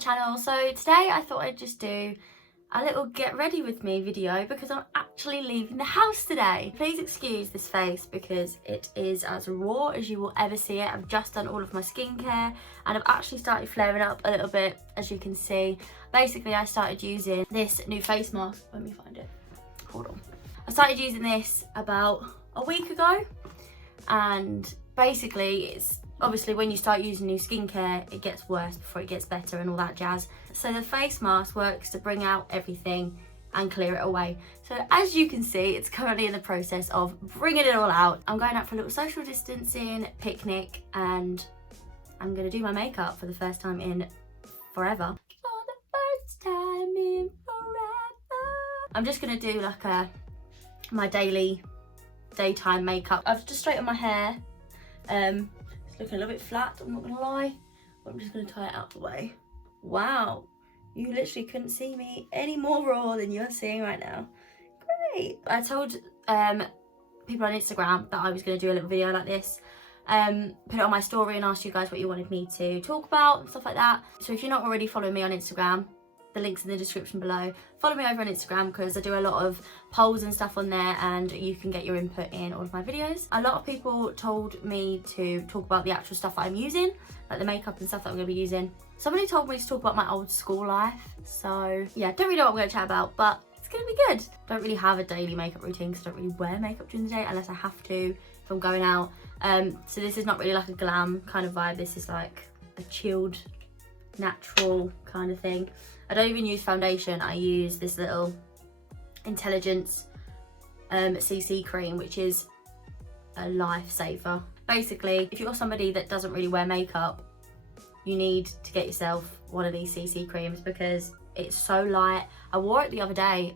channel. So today I thought I'd just do a little get ready with me video because I'm actually leaving the house today. Please excuse this face because it is as raw as you will ever see it. I've just done all of my skincare and I've actually started flaring up a little bit, as you can see. Basically I started using this new face mask. Let me find it, hold on. I started using this about a week ago, and basically it's obviously when you start using new skincare it gets worse before it gets better and all that jazz. So the face mask works to bring out everything and clear it away. So as you can see, it's currently in the process of bringing it all out. I'm going out for a little social distancing picnic and I'm going to do my makeup for the first time in forever. For the first time in forever. I'm just going to do like my daily daytime makeup. I've just straightened my hair. It's looking a little bit flat, I'm not gonna lie, but I'm just gonna tie it out the way. Wow, you literally couldn't see me any more raw than you're seeing right now. Great. I told people on Instagram that I was gonna do a little video like this, put it on my story and asked you guys what you wanted me to talk about and stuff like that. So if you're not already following me on Instagram, the link's in the description below. Follow me over on Instagram because I do a lot of polls and stuff on there and you can get your input in all of my videos. A lot of people told me to talk about the actual stuff that I'm using, like the makeup and stuff that I'm going to be using. Somebody told me to talk about my old school life. So yeah, don't really know what I'm going to chat about, but it's going to be good. Don't really have a daily makeup routine because I don't really wear makeup during the day unless I have to if I'm going out. So this is not really like a glam kind of vibe. This is like a chilled, natural kind of thing. I don't even use foundation. I use this little Intelligence CC cream, which is a lifesaver. Basically, if you're somebody that doesn't really wear makeup, you need to get yourself one of these CC creams because it's so light. I wore it the other day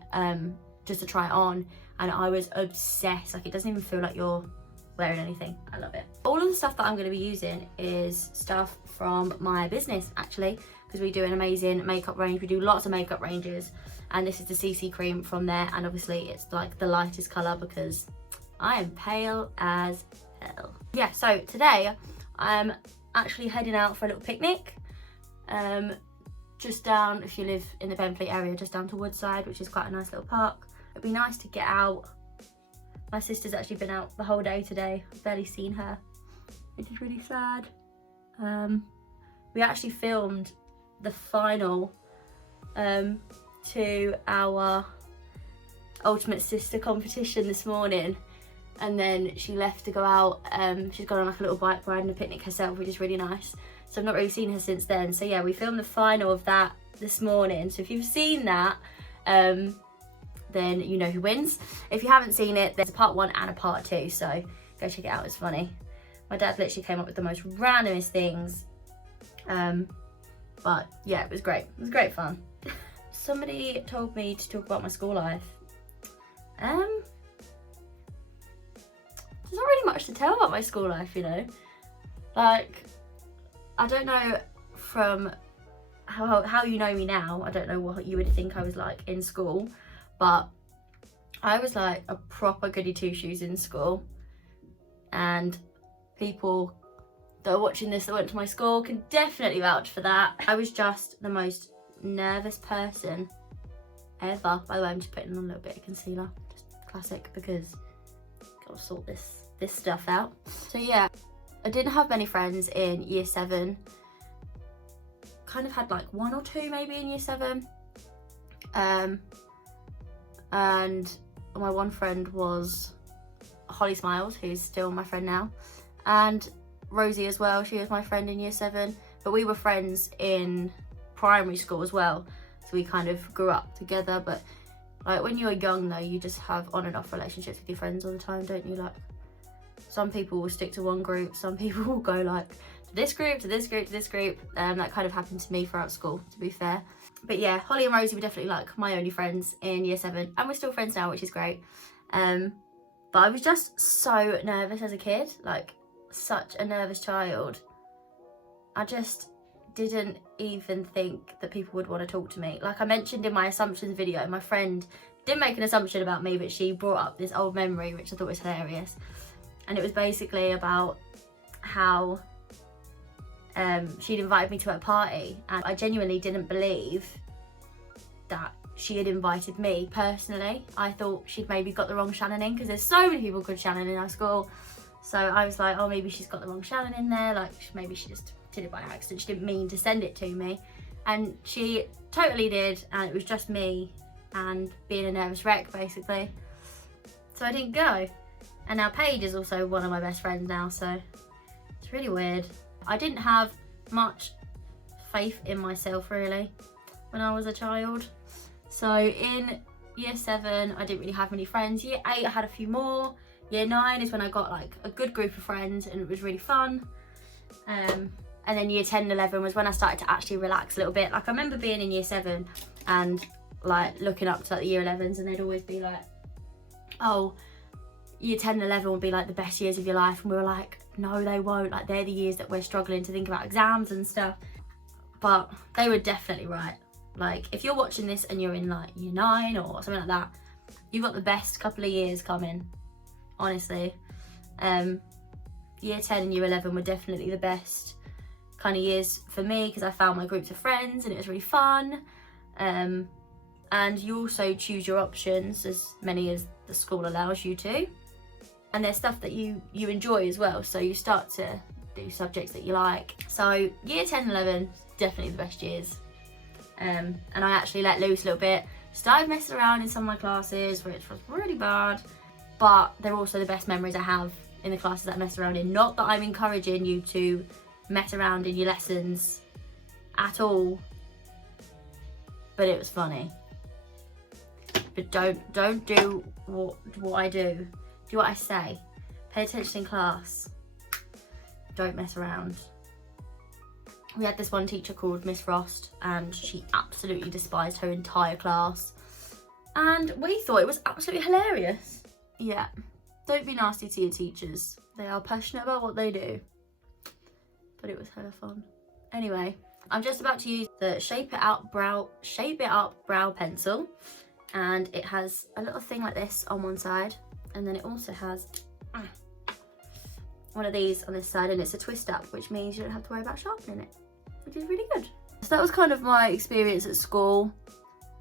just to try it on and I was obsessed. Like, it doesn't even feel like you're wearing anything. I love it. All of the stuff that I'm going to be using is stuff from my business actually, because we do an amazing makeup range. We do lots of makeup ranges and this is the CC cream from there, and obviously it's like the lightest colour because I am pale as hell. Yeah, so today I'm actually heading out for a little picnic just down, if you live in the Benfleet area, just down to Woodside, which is quite a nice little park. It'd be nice to get out. My sister's actually been out the whole day today. I've barely seen her, which is really sad. We actually filmed the final to our Ultimate Sister competition this morning, and then she left to go out. She's gone on like a little bike ride and a picnic herself, which is really nice. So I've not really seen her since then. So yeah, we filmed the final of that this morning. So if you've seen that, then you know who wins. If you haven't seen it, there's a part 1 and a part 2, so go check it out, it's funny. My dad literally came up with the most randomest things, but yeah, it was great. It was great fun. Somebody told me to talk about my school life. There's not really much to tell about my school life, you know. Like, I don't know from how you know me now, I don't know what you would think I was like in school, but I was like a proper goody two-shoes in school, and people that are watching this that went to my school can definitely vouch for that. I was just the most nervous person ever. By the way, I'm just putting on a little bit of concealer, just classic, because gotta sort this stuff out. So yeah, I didn't have many friends in year 7. Kind of had like 1 or 2 maybe in year 7. And my one friend was Holly Smiles, who's still my friend now, and Rosie as well. She was my friend in year 7, but we were friends in primary school as well, so we kind of grew up together. But like when you're young though, you just have on and off relationships with your friends all the time, don't you? Like, some people will stick to one group, some people will go like to this group, to this group, to this group. That kind of happened to me throughout school, to be fair. But yeah, Holly and Rosie were definitely like my only friends in year 7, and we're still friends now, which is great. But I was just so nervous as a kid, like such a nervous child. I just didn't even think that people would want to talk to me. Like I mentioned in my assumptions video, my friend did make an assumption about me, but she brought up this old memory, which I thought was hilarious. And it was basically about how she'd invited me to her party, and I genuinely didn't believe that she had invited me personally. I thought she'd maybe got the wrong Shannon in, because there's so many people called Shannon in our school. So I was like, oh, maybe she's got the wrong Shannon in there, like maybe she just did it by accident, she didn't mean to send it to me. And she totally did, and it was just me and being a nervous wreck basically. So I didn't go. And now Paige is also one of my best friends now, so it's really weird. I didn't have much faith in myself really when I was a child. So in year 7, I didn't really have many friends. Year 8, I had a few more. Year 9 is when I got like a good group of friends, and it was really fun. And then year 10 and 11 was when I started to actually relax a little bit. Like I remember being in year 7 and like looking up to like the year 11s, and they'd always be like, oh, year 10 and 11 will be like the best years of your life. And we were like, no, they won't. Like they're the years that we're struggling to think about exams and stuff. But they were definitely right. Like if you're watching this and you're in like year 9 or something like that, you've got the best couple of years coming, honestly. Year 10 and year 11 were definitely the best kind of years for me, because I found my groups of friends and it was really fun. And you also choose your options, as many as the school allows you to. And there's stuff that you enjoy as well, so you start to do subjects that you like. So year 10 and 11, definitely the best years. And I actually let loose a little bit, started messing around in some of my classes, which was really bad, but they're also the best memories I have in the classes that I mess around in. Not that I'm encouraging you to mess around in your lessons at all, but it was funny. But don't do what I do. Do what I say. Pay attention in class. Don't mess around. We had this one teacher called Miss Frost, and she absolutely despised her entire class. And we thought it was absolutely hilarious. Yeah, don't be nasty to your teachers. They are passionate about what they do. But it was hella fun. Anyway, I'm just about to use the Shape It Up brow pencil. And it has a little thing like this on one side, and then it also has one of these on this side, and it's a twist up, which means you don't have to worry about sharpening it, which is really good. So that was kind of my experience at school.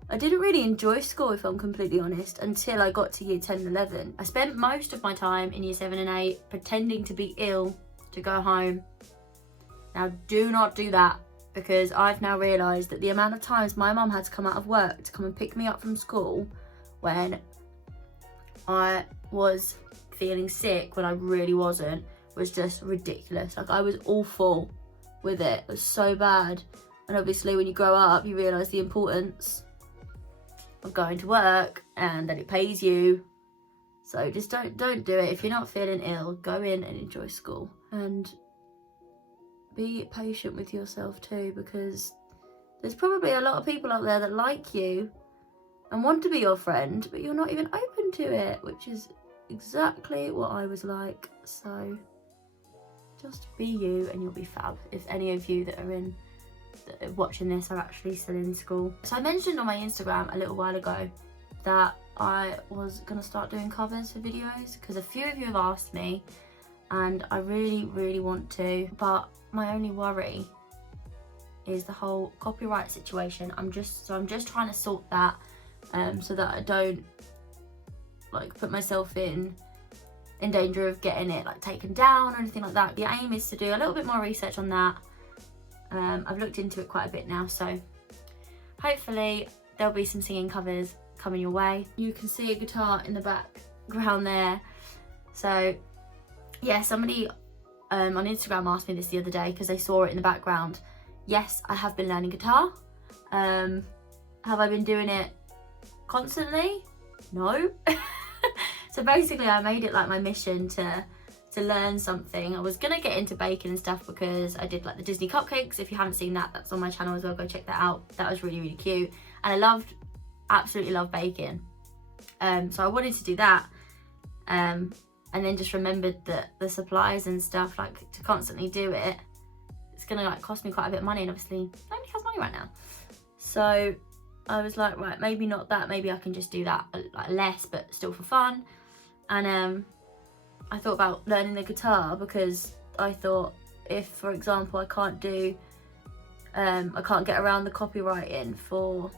I didn't really enjoy school, if I'm completely honest, until I got to year 10 and 11. I spent most of my time in year 7 and 8 pretending to be ill to go home. Now do not do that, because I've now realised that the amount of times my mum had to come out of work to come and pick me up from school when I was feeling sick, when I really wasn't, was just ridiculous. Like I was awful with it. It was so bad. And obviously when you grow up, you realise the importance of going to work and that it pays you. So just don't do it. If you're not feeling ill, go in and enjoy school. And be patient with yourself too, because there's probably a lot of people out there that like you and want to be your friend, but you're not even open to it, which is exactly what I was like. So just be you and you'll be fab. If any of you that are watching this are actually still in school. So I mentioned on my Instagram a little while ago that I was gonna start doing covers for videos, because a few of you have asked me, and I really want to, but my only worry is the whole copyright situation. I'm just trying to sort that, so that I don't like put myself in danger of getting it like taken down or anything like that. The aim is to do a little bit more research on that. I've looked into it quite a bit now, so hopefully there'll be some singing covers coming your way. You can see a guitar in the background there. So yeah, somebody on Instagram asked me this the other day because they saw it in the background. Yes, I have been learning guitar. Have I been doing it constantly? No. So basically I made it like my mission to learn something. I was gonna get into baking and stuff because I did like the Disney cupcakes. If you haven't seen that, that's on my channel as well, go check that out. That was really cute, and I absolutely love baking. So I wanted to do that, and then just remembered that the supplies and stuff, like to constantly do it, it's gonna like cost me quite a bit of money, and obviously nobody has money right now. So I was like, right, maybe not that, maybe I can just do that like less but still for fun. And I thought about learning the guitar because I thought if for example I can't get around the copywriting for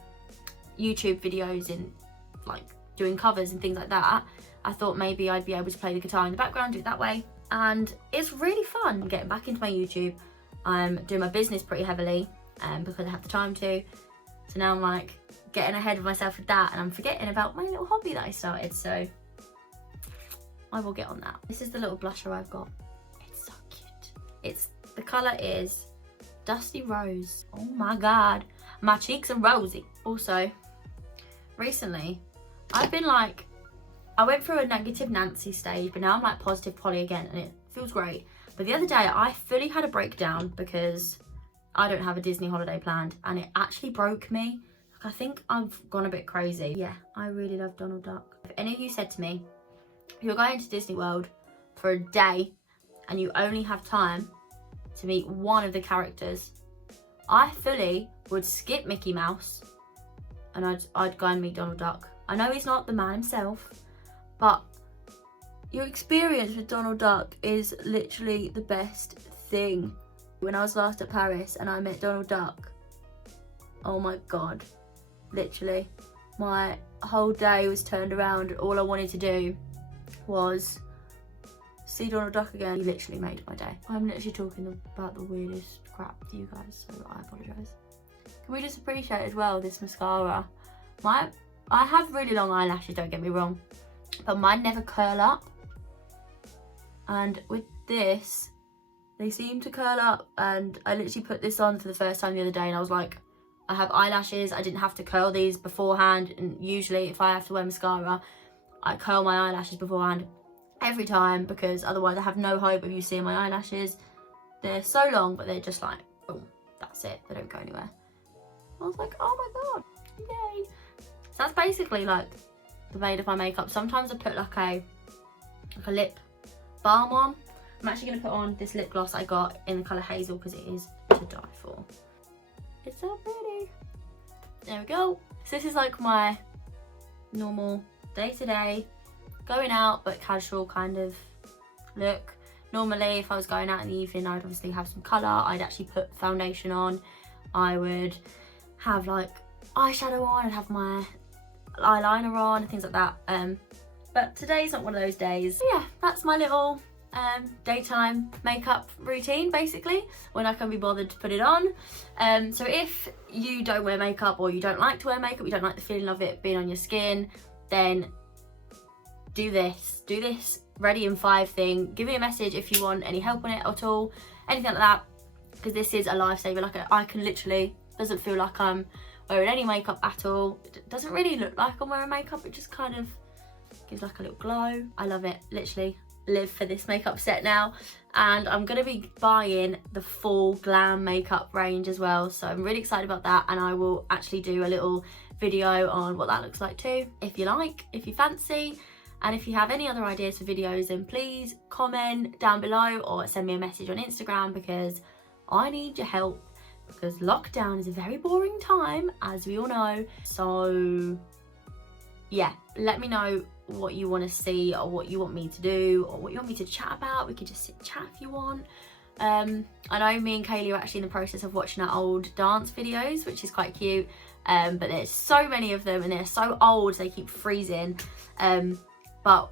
YouTube videos and like doing covers and things like that, I thought maybe I'd be able to play the guitar in the background, do it that way. And it's really fun getting back into my YouTube. I'm doing my business pretty heavily because I have the time to. So now I'm like getting ahead of myself with that, and I'm forgetting about my little hobby that I started. So I will get on that. This is the little blusher I've got. It's so cute. The colour is Dusty Rose. Oh my god, my cheeks are rosy. Also, recently I've been like, I went through a negative Nancy stage, but now I'm like positive Polly again, and it feels great. But the other day I fully had a breakdown because I don't have a Disney holiday planned, and it actually broke me. Like, I think I've gone a bit crazy. Yeah, I really love Donald Duck. If any of you said to me, you're going to Disney World for a day and you only have time to meet one of the characters, I fully would skip Mickey Mouse and I'd go and meet Donald Duck. I know he's not the man himself, but your experience with Donald Duck is literally the best thing. When I was last at Paris and I met Donald Duck, oh my god, literally, my whole day was turned around. All I wanted to do was see Donald Duck again. He literally made my day. I'm literally talking about the weirdest crap to you guys, so I apologise. Can we just appreciate as well this mascara? I have really long eyelashes, don't get me wrong, but mine never curl up. And with this, they seem to curl up, and I literally put this on for the first time the other day and I was like, I have eyelashes, I didn't have to curl these beforehand, and usually if I have to wear mascara, I curl my eyelashes beforehand every time, because otherwise I have no hope of you seeing my eyelashes. They're so long, but they're just like, boom, that's it, they don't go anywhere. I was like, oh my god, yay. So that's basically like the made of my makeup. Sometimes I put like a lip balm on. I'm actually going to put on this lip gloss I got in the colour Hazel because it is to die for. It's so pretty. There we go. So this is like my normal day-to-day, going out but casual kind of look. Normally if I was going out in the evening, I'd obviously have some colour. I'd actually put foundation on. I would have like eyeshadow on. I'd have my eyeliner on and things like that. But today's not one of those days. So yeah, that's my little daytime makeup routine, basically, when I can be bothered to put it on. So if you don't wear makeup, or you don't like to wear makeup, you don't like the feeling of it being on your skin, then do this ready in 5 thing. Give me a message if you want any help on it at all, anything like that, because this is a lifesaver. Like, I can literally, doesn't feel like I'm wearing any makeup at all. It doesn't really look like I'm wearing makeup, it just kind of gives like a little glow. I love it, literally live for this makeup set now. And I'm gonna be buying the full glam makeup range as well, so I'm really excited about that, and I will actually do a little video on what that looks like too, if you like, if you fancy. And if you have any other ideas for videos, then please comment down below or send me a message on Instagram, because I need your help, because lockdown is a very boring time, as we all know. So yeah, let me know what you want to see, or what you want me to do, or what you want me to chat about. We could just sit chat if you want. I know me and Kaylee are actually in the process of watching our old dance videos, which is quite cute, but there's so many of them and they're so old they keep freezing. But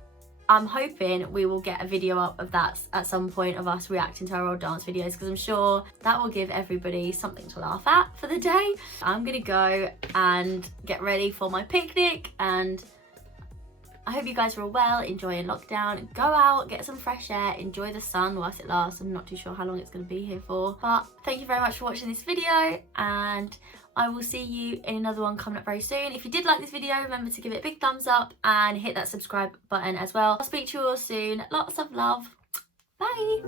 I'm hoping we will get a video up of that at some point, of us reacting to our old dance videos, because I'm sure that will give everybody something to laugh at for the day. I'm gonna go and get ready for my picnic, and I hope you guys are all well, enjoying lockdown. Go out, get some fresh air, enjoy the sun whilst it lasts. I'm not too sure how long it's going to be here for. But thank you very much for watching this video, and I will see you in another one coming up very soon. If you did like this video, remember to give it a big thumbs up and hit that subscribe button as well. I'll speak to you all soon. Lots of love. Bye.